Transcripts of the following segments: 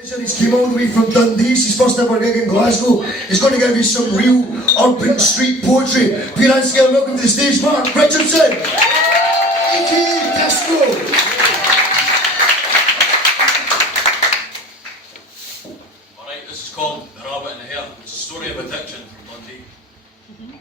He's came all the way from Dundee, his first ever gig in Glasgow. He's going to give you some real urban street poetry. Pure hands together, welcome to the stage, Mark Richardson, a.k.a. Disco. Alright, this is called The Rabbit in the Hare. It's a story of addiction from Dundee.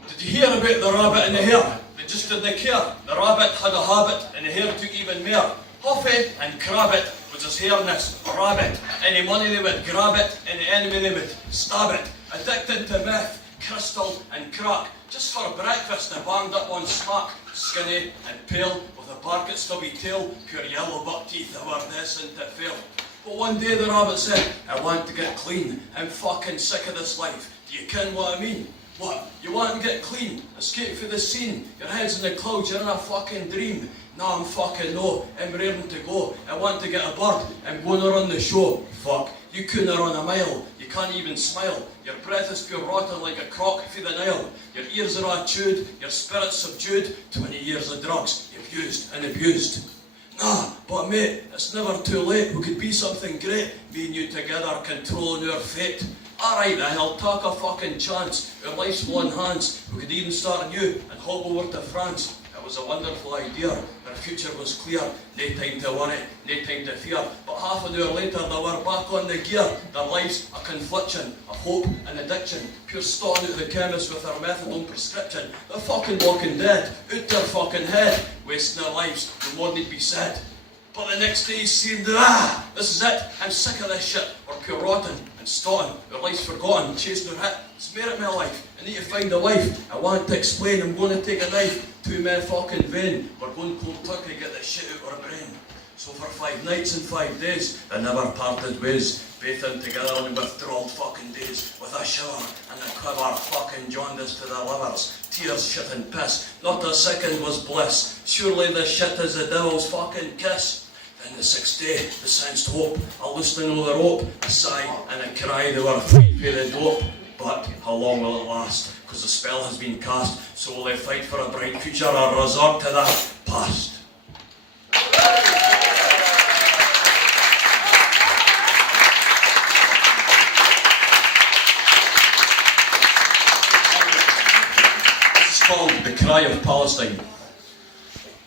Did you hear about the rabbit in the hare? They just didn't care. The rabbit had a habit and the hare took even more. Huffy and Crabbit was his hairness, a rabbit. Any money they would grab it, any enemy they would stab it. Addicted to meth, crystal and crack. Just for breakfast they banged up on smack. Skinny and pale, with a barket stubby tail. Pure yellow buck teeth that were destined to fail. But one day the rabbit said, I want to get clean. I'm fucking sick of this life. Do you ken what I mean? What? You want to get clean? Escape for the scene? Your head's in the clouds, you're in a fucking dream. No, I'm fucking no, I'm raring to go. I want to get a bird, I'm going to run the show. Fuck, you couldn't run a mile, you can't even smile. Your breath is pure rotten like a crock for the Nile. Your ears are all chewed, your spirit's subdued. 20 years of drugs, you've used and abused. Nah, but mate, it's never too late. We could be something great, me and you together controlling our fate. Alright then, I'll take a fucking chance. Our life's one hands. We could even start anew and hop over to France. It was a wonderful idea. Our future was clear. No time to worry, no time to fear. But half an hour later they were back on the gear. Their lives a confliction of hope and addiction. Pure starting out the chemist with their methadone prescription. They're fucking walking dead, out their fucking head. Wasting their lives, no more need be said. But the next day seemed, this is it, I'm sick of this shit. We're pure rotten and stotting, our life's forgotten, chasing our hit. It's made it my life, I need to find a wife. I want to explain, I'm going to take a knife to my fucking vein. We're going cold turkey, get this shit out of our brain. So for 5 nights and 5 days, they never parted ways. Bathing together on withdrawal fucking days. With a shiver and a quiver, fucking jaundice to their livers. Tears, shit and piss, not a second was bliss. Surely this shit is the devil's fucking kiss. Then the 6th day, they sensed hope. I loosened all the rope, a sigh and a cry. They were free for the dope. But how long will it last? Because the spell has been cast. So will they fight for a bright future or resort to the past? This is called The Cry of Palestine.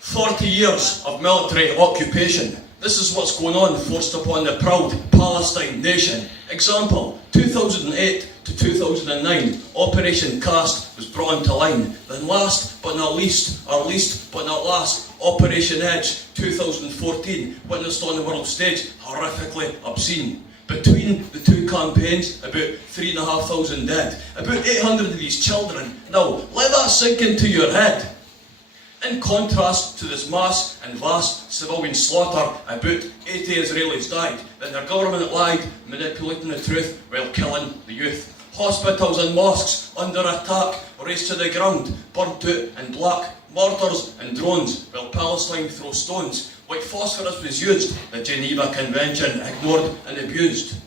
40 years of military occupation. This is what's going on forced upon the proud Palestine nation. Example, 2008 to 2009, Operation Cast was brought into line. Then last but not least, or least but not last, Operation Edge 2014, witnessed on the world stage, horrifically obscene. Between the two campaigns, about 3,500 dead. About 800 of these children. Now, let that sink into your head. In contrast to this mass and vast civilian slaughter, about 80 Israelis died. Then their government lied, manipulating the truth while killing the youth. Hospitals and mosques under attack, razed to the ground, burnt out and black. Mortars and drones, while Palestine throws stones. White phosphorus was used, the Geneva Convention ignored and abused.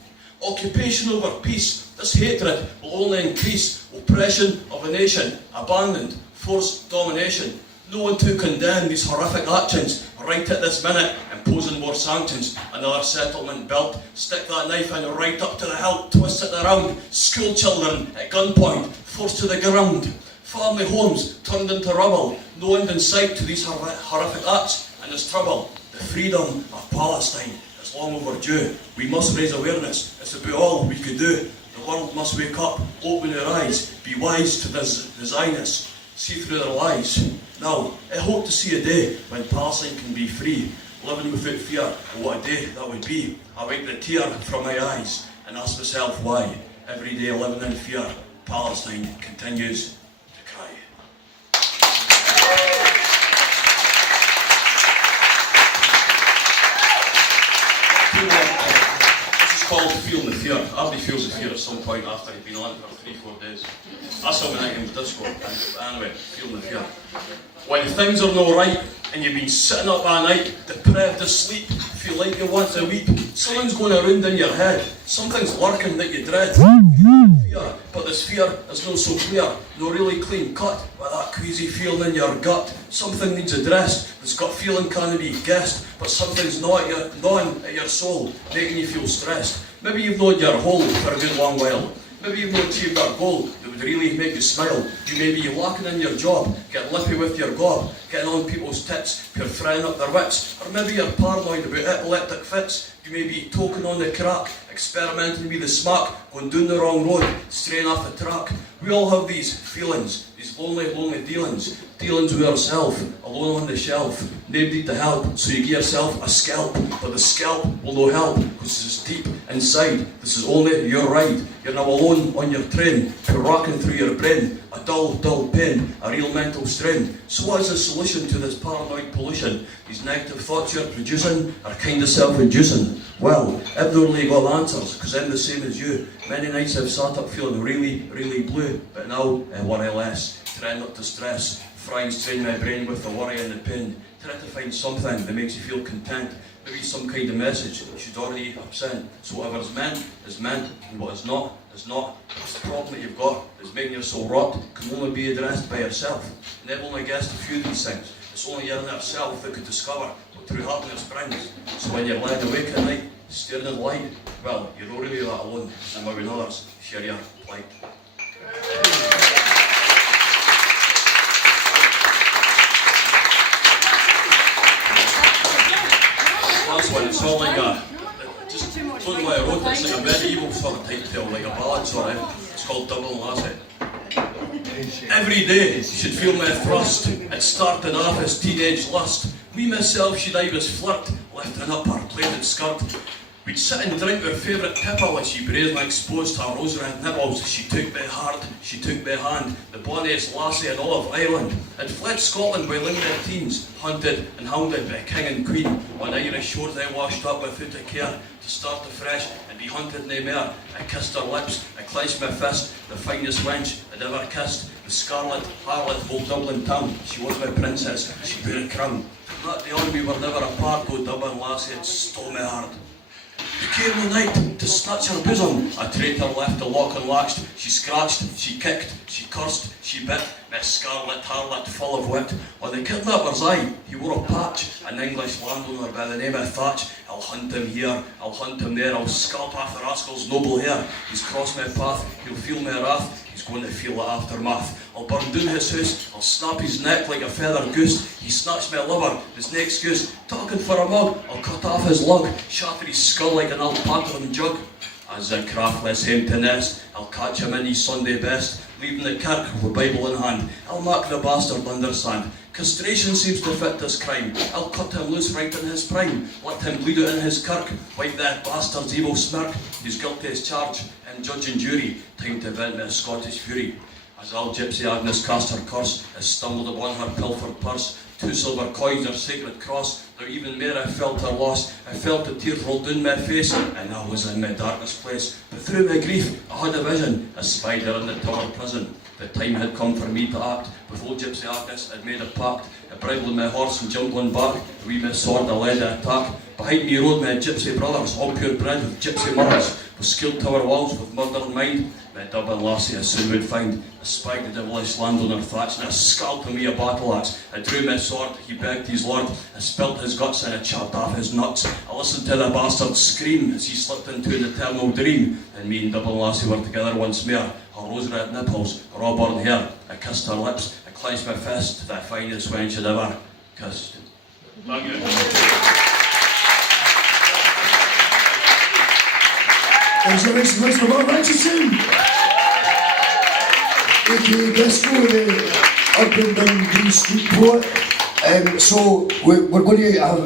Occupation over peace, this hatred will only increase. Oppression of a nation, abandoned, forced domination. No one to condemn these horrific actions. Right at this minute, imposing more sanctions. Another settlement built. Stick that knife in right up to the hilt, twist it around. School children at gunpoint, forced to the ground. Family homes turned into rubble. No end in sight to these horrific acts and this trouble. The freedom of Palestine is long overdue. We must raise awareness. It's about all we could do. The world must wake up, open their eyes, be wise to the Zionists. See through their lies. Now, I hope to see a day when Palestine can be free, living without fear. What a day that would be. I wipe the tear from my eyes and ask myself why. Every day living in fear, Palestine continues to cry. This is called Feeling the Fear. Everybody feels the fear at some point after he's been on it for 3-4 days. That's how when I came to disco. Anyway, feeling the fear. When things are no right, and you've been sitting up all night, deprived of sleep, feel like you want to weep. Something's going around in your head, something's lurking that you dread. Fear, but this fear is not so clear, no really clean cut, with that queasy feeling in your gut. Something needs addressed, this gut feeling can't be guessed, but something's gnawing at your soul, making you feel stressed. Maybe you've known your hole for a good long while. Maybe you've not achieved that goal that would really make you smile. You may be lacking in your job, getting lippy with your gob, getting on people's tits, pure frying up their wits. Or maybe you're paranoid about epileptic fits. You may be toking on the crack, experimenting with the smack, going down the wrong road, straying off the track. We all have these feelings, these lonely, lonely dealings with ourselves, alone on the shelf. Nobody to help, so you give yourself a scalp, but the scalp will no help, because this is deep inside. This is only your ride. You're now alone on your train, you're rocking through your brain, a dull, dull pain, a real mental strain. So what is the solution to this paranoid pollution? These negative thoughts you're producing are kind of self-inducing. Well, if they're only got answers, because I'm the same as you. Many nights I've sat up feeling really, really blue, but now I worry less, try not to stress, try and strain my brain with the worry and the pain. Try to find something that makes you feel content, maybe some kind of message you should already have sent. So whatever's meant is meant, and what is not is not. It's the problem that you've got that's making your soul rot can only be addressed by yourself. And I've only guessed a few of these things. It's only your inner self that could discover what true happiness brings. So when you're lying awake at night, staring at the light, well, you're not really that alone, and maybe others share your plight. Last one, it's all like a, just don't know why I wrote it, it's like a medieval sort of type tale, like a ballad sort of, it's called Dublin Lassie. Every day you should feel my thrust, it started off as teenage lust. Me myself should I was flirt, lifting up her plaited skirt. We'd sit and drink our favourite tipple as she brazenly exposed her rose-red nibbles. She took by heart, she took by hand, the bonniest lassie in all of Ireland. Had fled Scotland while in their teens, hunted and hounded by king and queen. On Irish shores I washed up without a care, to start afresh and be hunted nae mair. I kissed her lips, I clenched my fist, the finest wench I'd ever kissed. The scarlet, harlot, old Dublin town, she was my princess, she bore a crown. From that day on we were never apart, though Dublin lassie had stole my heart. You came the night to snatch her bosom. A traitor left the lock unlatched. She scratched, she kicked, she cursed, she bit. My scarlet harlot full of wit. On the kidnapper's eye, he wore a patch. An English landowner by the name of Thatch. I'll hunt him here, I'll hunt him there. I'll scalp half the rascal's noble hair. He's crossed my path, he'll feel my wrath. He's going to feel the aftermath. I'll burn down his house, I'll snap his neck like a feathered goose. He snatched my liver, his no excuse. Talking for a mug, I'll cut off his lug, shatter his skull like an alpaca jug. As the craftless hame to nest, I'll catch him in his Sunday best, leaving the kirk with the Bible in hand. I'll mark the bastard understand. Castration seems to fit this crime. I'll cut him loose right in his prime, let him bleed out in his kirk, wipe that bastard's evil smirk. He's guilty as charged, and judge and jury, time to vent a Scottish fury. As old gypsy Agnes cast her curse, as stumbled upon her pilfered purse, 2 silver coins, her sacred cross, though even more I felt her loss. I felt the tears roll down my face, and I was in my darkest place. But through my grief, I had a vision, a spider in the tower prison. The time had come for me to act. With old gypsy Agnes, I'd made a pact. I bridled my horse and jumbling back, with my sword I led the attack. Behind me rode my gypsy brothers, all pure bred with gypsy mothers, with skilled tower walls with murder in mind. My Dublin lassie I soon would find. I spied the devilish landowner Thatch, and I scalped him with a battle axe. I drew my sword, he begged his lord. I spilt his guts and I chopped off his nuts. I listened to the bastard scream as he slipped into an eternal dream. And me and Dublin lassie were together once more. Her rose-red nipples, her auburn hair. I kissed her lips, I clenched my fist, that finest wench I'd ever kissed. Thank you. Thanks very much for Richardson. A.k.a. Glasgow, the urban Dundee street poet. So we're going to have